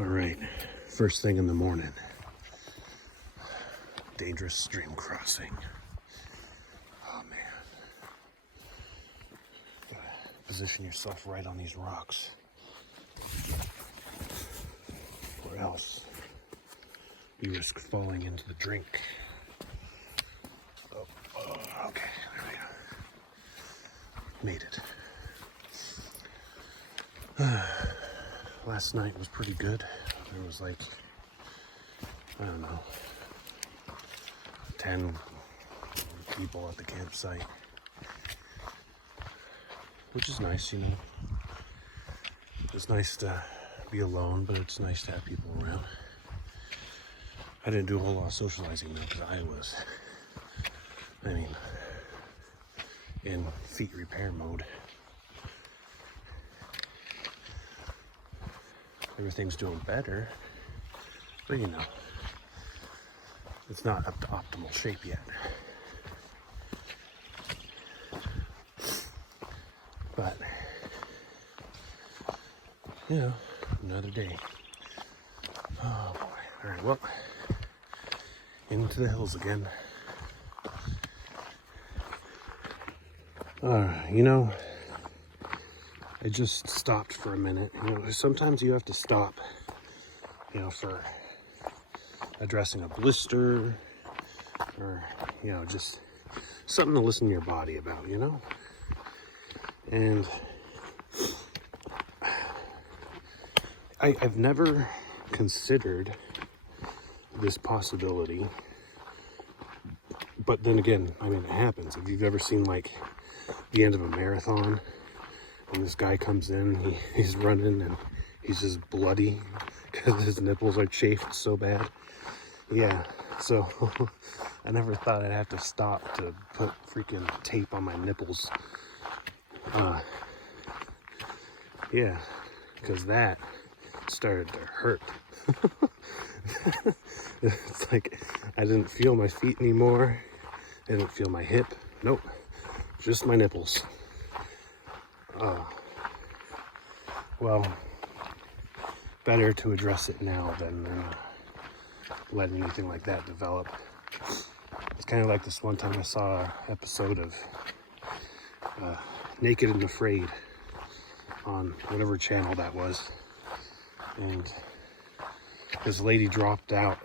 All right, first thing in the morning. Dangerous stream crossing. Oh man. Gotta position yourself right on these rocks. Or else you risk falling into the drink. Oh, okay, there we go. Made it. Last night was pretty good. There was like, I don't know, 10 people at the campsite, which is nice, you know. It's nice to be alone, but it's nice to have people around. I didn't do a whole lot of socializing though, because I was, in feet repair mode. Everything's doing better, but you know, it's not up to optimal shape yet. But, you know, another day. Oh boy. All right, well, into the hills again. You know, I just stopped for a minute. You know, sometimes you have to stop, you know, for addressing a blister or, you know, just something to listen to your body about, you know? And I've never considered this possibility, but then again, it happens. If you've ever seen like the end of a marathon and this guy comes in, he's running and he's just bloody because his nipples are chafed so bad. Yeah, so I never thought I'd have to stop to put freaking tape on my nipples. Yeah, because that started to hurt. It's like I didn't feel my feet anymore. I didn't feel my hip. Nope, just my nipples. Well, better to address it now than let anything like that develop. It's kind of like this one time I saw an episode of Naked and Afraid on whatever channel that was, and this lady dropped out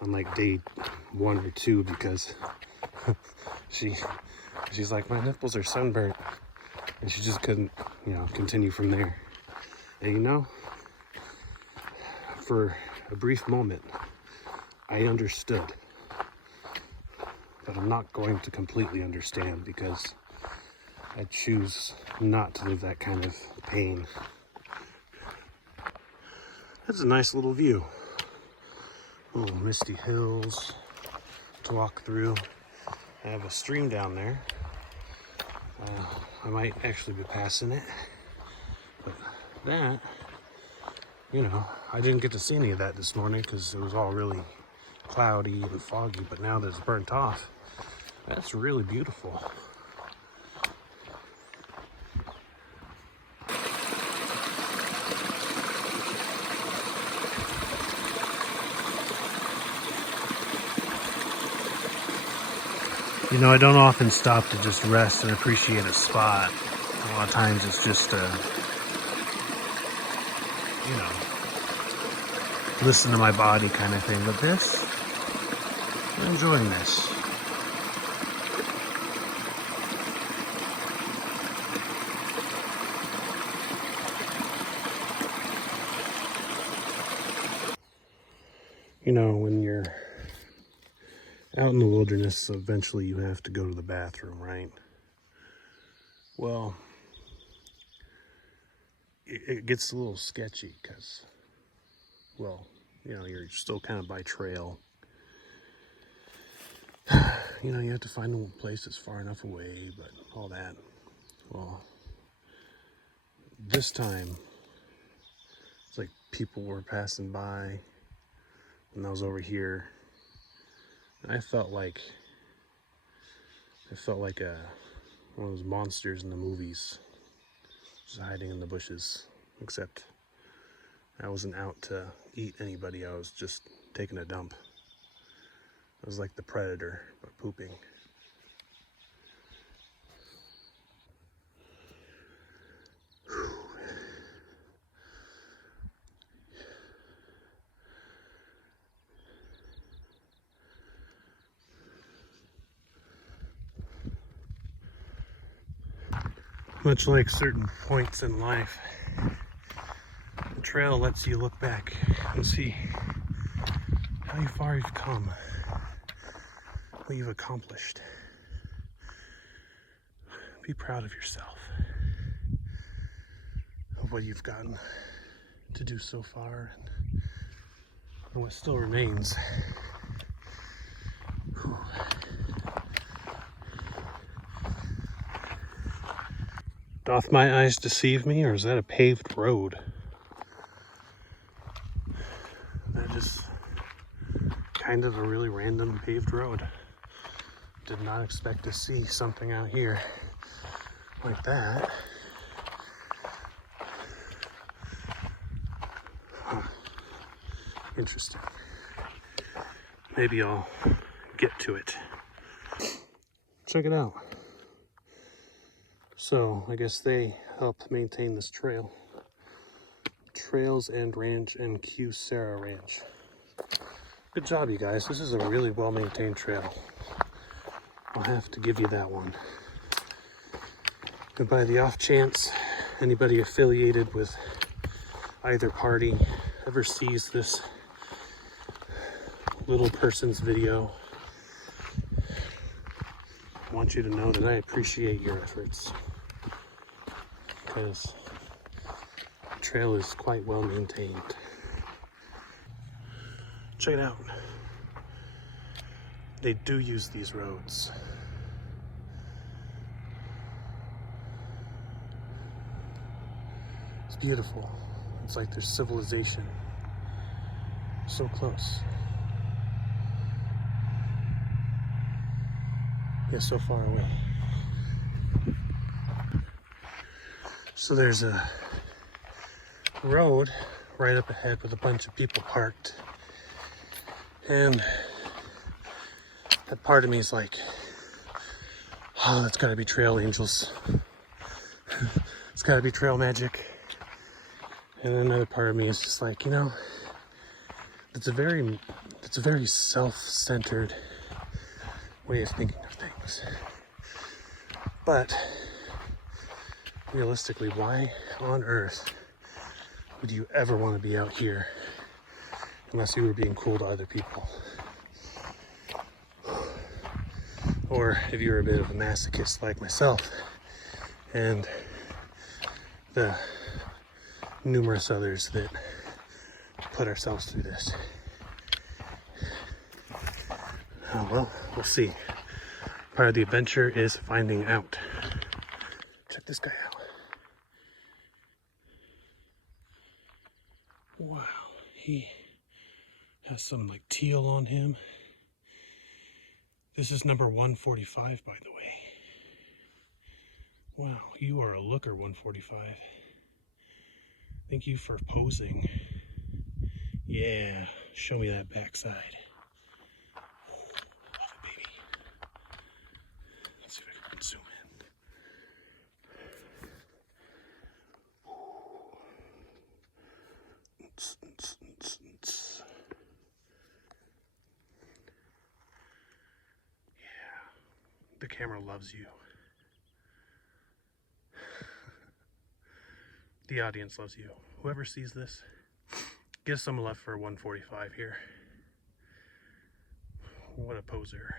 on like day 1 or 2 because she's like, my nipples are sunburnt, and she just couldn't, you know, continue from there. And you know, for a brief moment I understood, but I'm not going to completely understand because I choose not to live that kind of pain. That's a nice little view. Little misty hills to walk through. I have a stream down there. I might actually be passing it. But that, you know, I didn't get to see any of that this morning because it was all really cloudy and foggy, but now that it's burnt off, that's really beautiful. You know, I don't often stop to just rest and appreciate a spot. A lot of times it's just, you know, listen to my body kind of thing. But this, I'm enjoying this. You know, when you're out in the wilderness, eventually you have to go to the bathroom, right? Well, it gets a little sketchy because, well, you know, you're still kind of by trail. You know, you have to find a place that's far enough away, but all that. Well, this time, it's like people were passing by, and I was over here. And I felt like one of those monsters in the movies, just hiding in the bushes. Except I wasn't out to eat anybody, I was just taking a dump. I was like the predator, but pooping. Much like certain points in life, the trail lets you look back and see how far you've come, what you've accomplished. Be proud of yourself, of what you've gotten to do so far and what still remains. Whew. Doth my eyes deceive me, or is that a paved road? That just kind of a really random paved road. Did not expect to see something out here like that. Huh. Interesting. Maybe I'll get to it. Check it out. So I guess they helped maintain this trail. Trails and Ranch and Q Sarah Ranch. Good job, you guys. This is a really well-maintained trail. I'll have to give you that one. And by the off chance anybody affiliated with either party ever sees this little person's video, I want you to know that I appreciate your efforts, because the trail is quite well maintained. Check it out. They do use these roads. It's beautiful. It's like there's civilization so close, yet so far away. So there's a road right up ahead with a bunch of people parked, and that part of me is like, oh, that's gotta be trail angels. It's gotta be trail magic. And another part of me is just like, you know, it's a very self-centered way of thinking of things. But realistically, why on earth would you ever want to be out here unless you were being cool to other people? Or if you're a bit of a masochist like myself, and the numerous others that put ourselves through this. Oh, well, we'll see. Part of the adventure is finding out. Check this guy out. Wow, he has some like teal on him. This is number 145, by the way. Wow, you are a looker, 145. Thank you for posing. Yeah, show me that backside. Love it, baby. Let's see if I can zoom in. Yeah, the camera loves you. The audience loves you. Whoever sees this, give some love for 145 here. What a poser.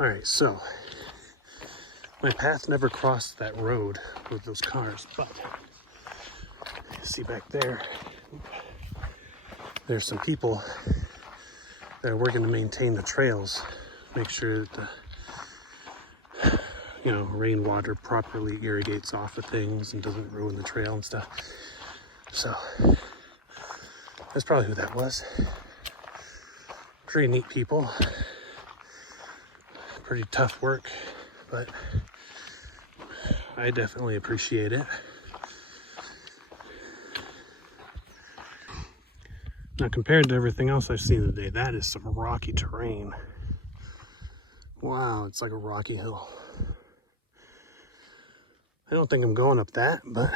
Alright, so my path never crossed that road with those cars, but see back there, there's some people that are working to maintain the trails, make sure that the rainwater properly irrigates off of things and doesn't ruin the trail and stuff. So that's probably who that was. Pretty neat people. Pretty tough work, but I definitely appreciate it. Now, compared to everything else I've seen today, that is some rocky terrain. Wow, it's like a rocky hill. I don't think I'm going up that, but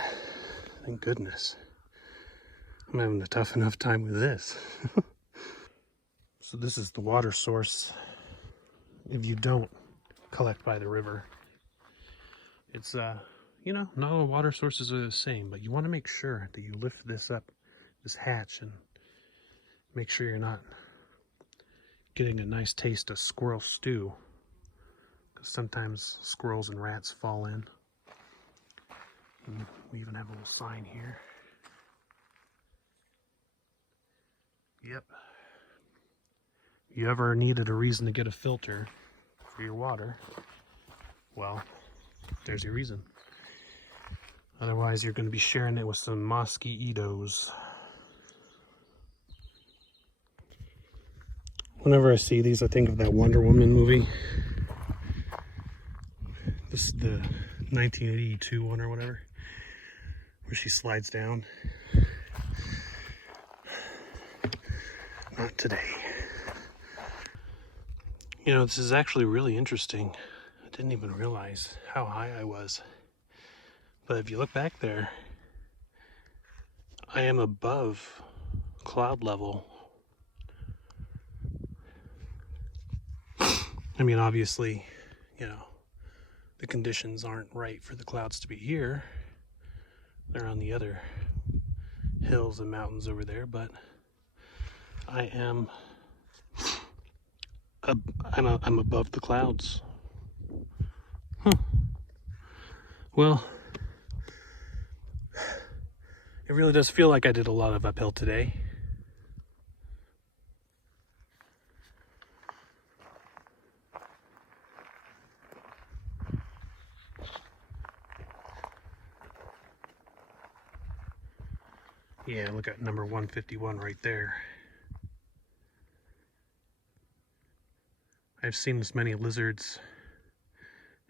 thank goodness. I'm having a tough enough time with this. So this is the water source. If you don't collect by the river, it's, you know, not all water sources are the same, but you want to make sure that you lift this up, this hatch, and make sure you're not getting a nice taste of squirrel stew, because sometimes squirrels and rats fall in. And we even have a little sign here. Yep. If you ever needed a reason to get a filter for your water, well, there's your reason. Otherwise, you're going to be sharing it with some mosquitoes. Whenever I see these, I think of that Wonder Woman movie. This is the 1982 one or whatever, where she slides down. Not today. You know, this is actually really interesting. I didn't even realize how high I was. But if you look back there, I am above cloud level. I mean, obviously, you know, the conditions aren't right for the clouds to be here. They're on the other hills and mountains over there, but I am I'm above the clouds. Huh. Well, it really does feel like I did a lot of uphill today. Yeah, look at number 151 right there. I've seen as many lizards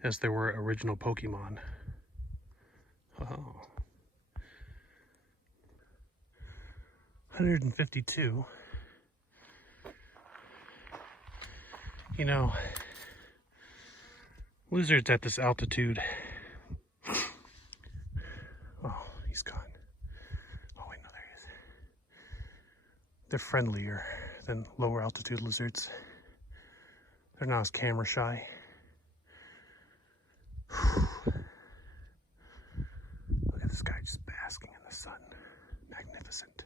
as there were original Pokemon. Oh. 152. You know, lizards at this altitude. Oh, he's gone. Oh, wait, no, there he is. They're friendlier than lower altitude lizards. They're not as camera shy. Look at this guy just basking in the sun. Magnificent.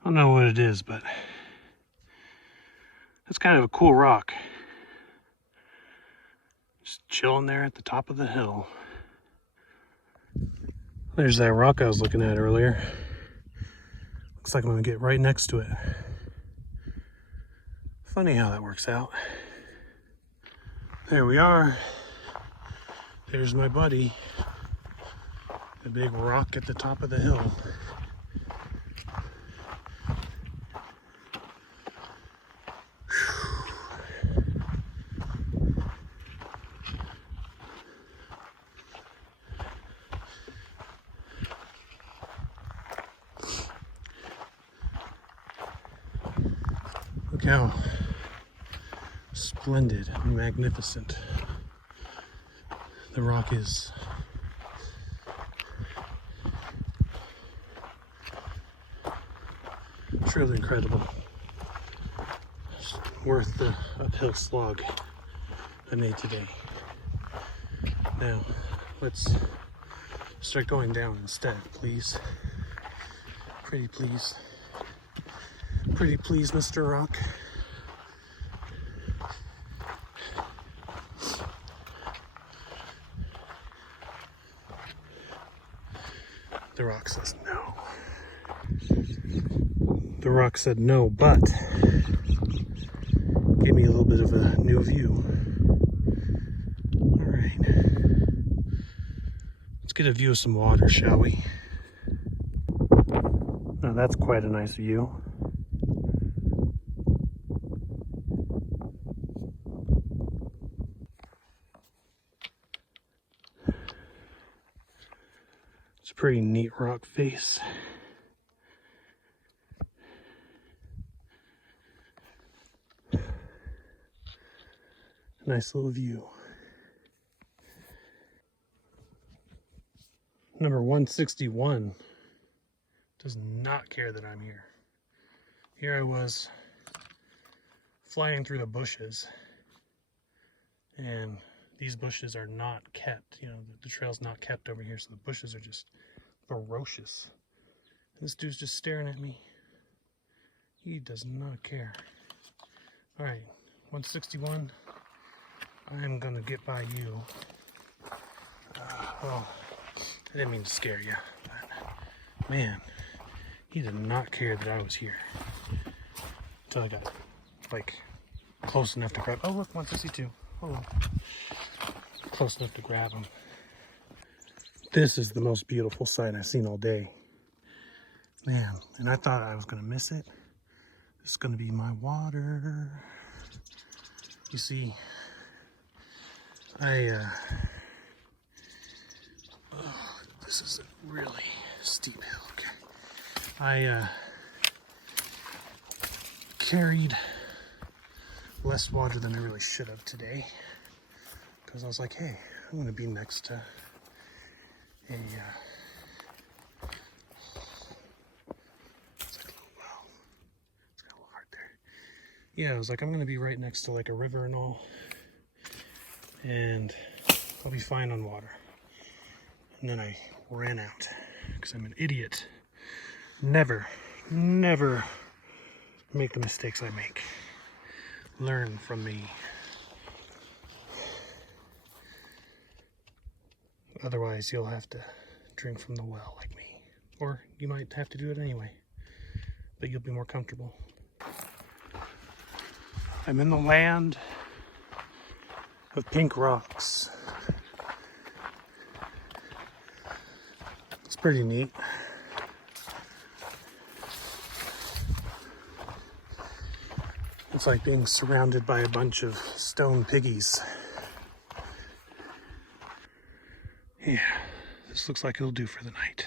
I don't know what it is, but it's kind of a cool rock. Just chilling there at the top of the hill. There's that rock I was looking at earlier. Looks like I'm gonna get right next to it. Funny how that works out. There we are. There's my buddy. The big rock at the top of the hill. Look how splendid and magnificent the rock is. Truly incredible. It's worth the uphill slog I made today. Now, let's start going down instead, please. Pretty please. Pretty please, Mr. Rock. The rock says no. The rock said no, but gave me a little bit of a new view. All right. Let's get a view of some water, shall we? Now that's quite a nice view. It's a pretty neat rock face. Nice little view. Number 161 does not care that I'm here. Here I was flying through the bushes, and these bushes are not kept. You know, the trail's not kept over here, so the bushes are just ferocious. And this dude's just staring at me. He does not care. All right, 161. I'm gonna get by you. Well, I didn't mean to scare you, but man, he did not care that I was here. Until I got like close enough to grab. Oh look, 162. Oh, close enough to grab him. This is the most beautiful sight I've seen all day. Man, and I thought I was gonna miss it. This is gonna be my water. You see, this is a really steep hill. Okay. I carried less water than I really should have today, because I was like, hey, I'm gonna be next to a it's like a little well. It's got a little heart there. Yeah, I was like, I'm gonna be right next to like a river and all, and I'll be fine on water. And then I ran out because I'm an idiot. Never make the mistakes I make. Learn from me. Otherwise, you'll have to drink from the well like me. Or you might have to do it anyway, but you'll be more comfortable. I'm in the land of pink rocks. It's pretty neat. It's like being surrounded by a bunch of stone piggies. Yeah, this looks like it'll do for the night.